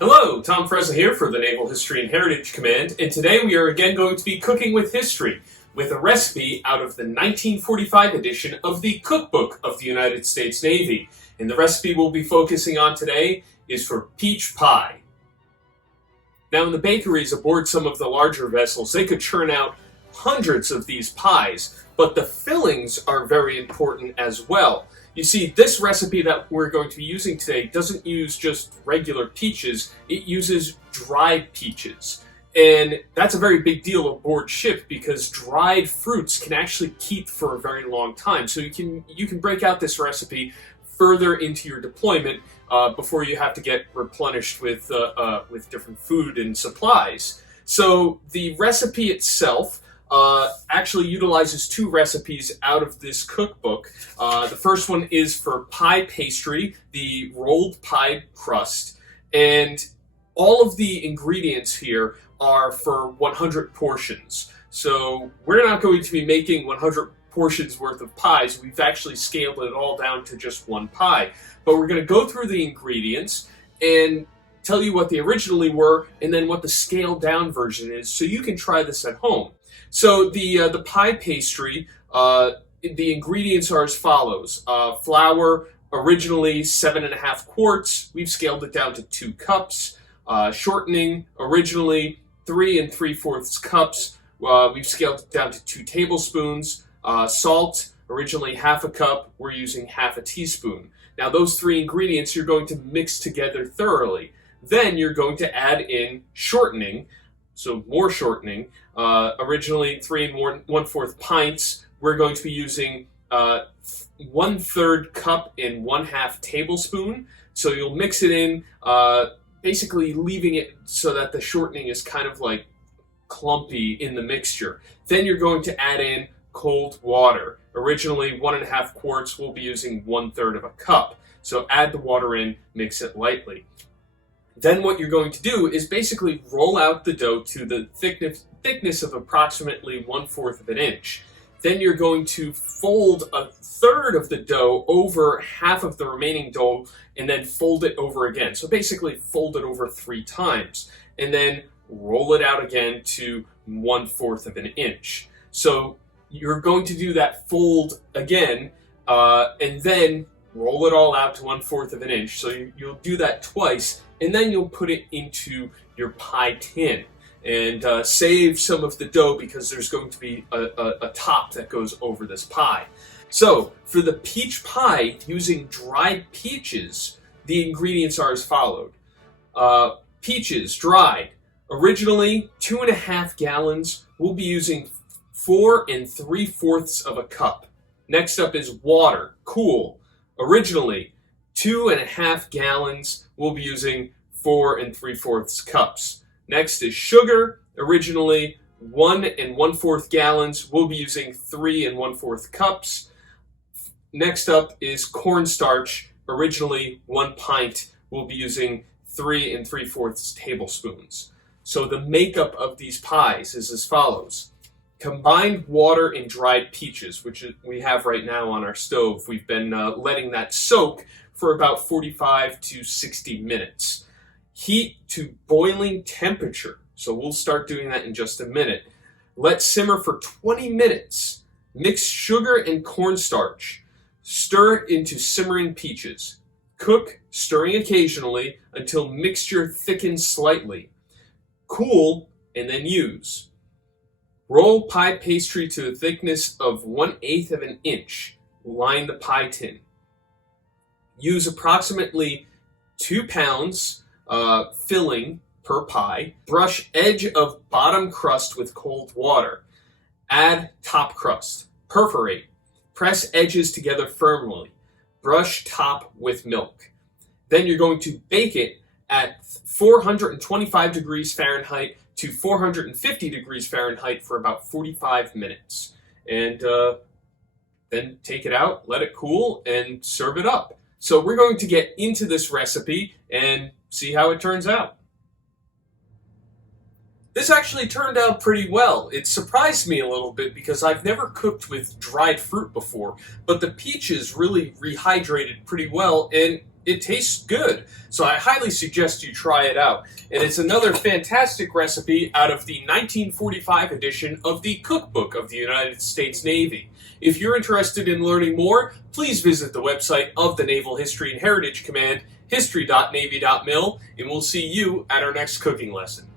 Hello, Tom Frezza here for the Naval History and Heritage Command, and today we are again going to be cooking with history, with a recipe out of the 1945 edition of the Cookbook of the United States Navy. And the recipe we'll be focusing on today is for peach pie. Now in the bakeries aboard some of the larger vessels, they could churn out hundreds of these pies, but the fillings are very important as well. You see, this recipe that we're going to be using today doesn't use just regular peaches, it uses dried peaches. And that's a very big deal aboard ship because dried fruits can actually keep for a very long time. So you can break out this recipe further into your deployment before you have to get replenished with different food and supplies. So the recipe itself actually utilizes two recipes out of this cookbook. The first one is for pie pastry, the rolled pie crust, and all of the ingredients here are for 100 portions. So we're not going to be making 100 portions worth of pies. We've actually scaled it all down to just one pie. But we're going to go through the ingredients and tell you what they originally were and then what the scaled down version is so you can try this at home. So the pie pastry, the ingredients are as follows. Flour, originally 7.5 quarts. We've scaled it down to 2 cups. Shortening, originally 3 3/4 cups. We've scaled it down to 2 tablespoons. Salt, originally 1/2 cup. We're using 1/2 teaspoon. Now those 3 ingredients you're going to mix together thoroughly. Then you're going to add in shortening. So more shortening, originally 3 1/4 pints. We're going to be using 1/3 cup and 1/2 tablespoon. So you'll mix it in, basically leaving it so that the shortening is kind of like clumpy in the mixture. Then you're going to add in cold water. Originally 1.5 quarts, we'll be using 1/3 of a cup. So add the water in, mix it lightly. Then what you're going to do is basically roll out the dough to the thickness of approximately 1/4 of an inch. Then you're going to fold 1/3 of the dough over half of the remaining dough and then fold it over again. So basically fold it over 3 times and then roll it out again to 1/4 of an inch. So you're going to do that fold again and then roll it all out to 1/4 of an inch. So you'll do that twice, and then you'll put it into your pie tin and save some of the dough because there's going to be a top that goes over this pie. So for the peach pie using dried peaches, the ingredients are as followed. Peaches, dried. Originally 2.5 gallons. We'll be using 4 3/4 of a cup. Next up is water, cool. Originally 2.5 gallons. We'll be using 4 3/4 cups. Next is sugar. Originally 1 1/4 gallons. We'll be using 3 1/4 cups. Next up is cornstarch. Originally 1 pint. We'll be using 3 3/4 tablespoons. So the makeup of these pies is as follows. Combined water and dried peaches, which we have right now on our stove. We've been letting that soak for about 45 to 60 minutes. Heat to boiling temperature. So we'll start doing that in just a minute. Let simmer for 20 minutes. Mix sugar and cornstarch. Stir into simmering peaches. Cook, stirring occasionally, until mixture thickens slightly. Cool, and then use. Roll pie pastry to a thickness of 1/8 of an inch. Line the pie tin. Use approximately 2 pounds filling per pie. Brush edge of bottom crust with cold water. Add top crust. Perforate. Press edges together firmly. Brush top with milk. Then you're going to bake it at 425 degrees Fahrenheit to 450 degrees Fahrenheit for about 45 minutes. And then take it out, let it cool, and serve it up. So we're going to get into this recipe and see how it turns out. This actually turned out pretty well. It surprised me a little bit because I've never cooked with dried fruit before, but the peaches really rehydrated pretty well, and it tastes good. So I highly suggest you try it out. And it's another fantastic recipe out of the 1945 edition of the Cookbook of the United States Navy. If you're interested in learning more, please visit the website of the Naval History and Heritage Command, history.navy.mil, and we'll see you at our next cooking lesson.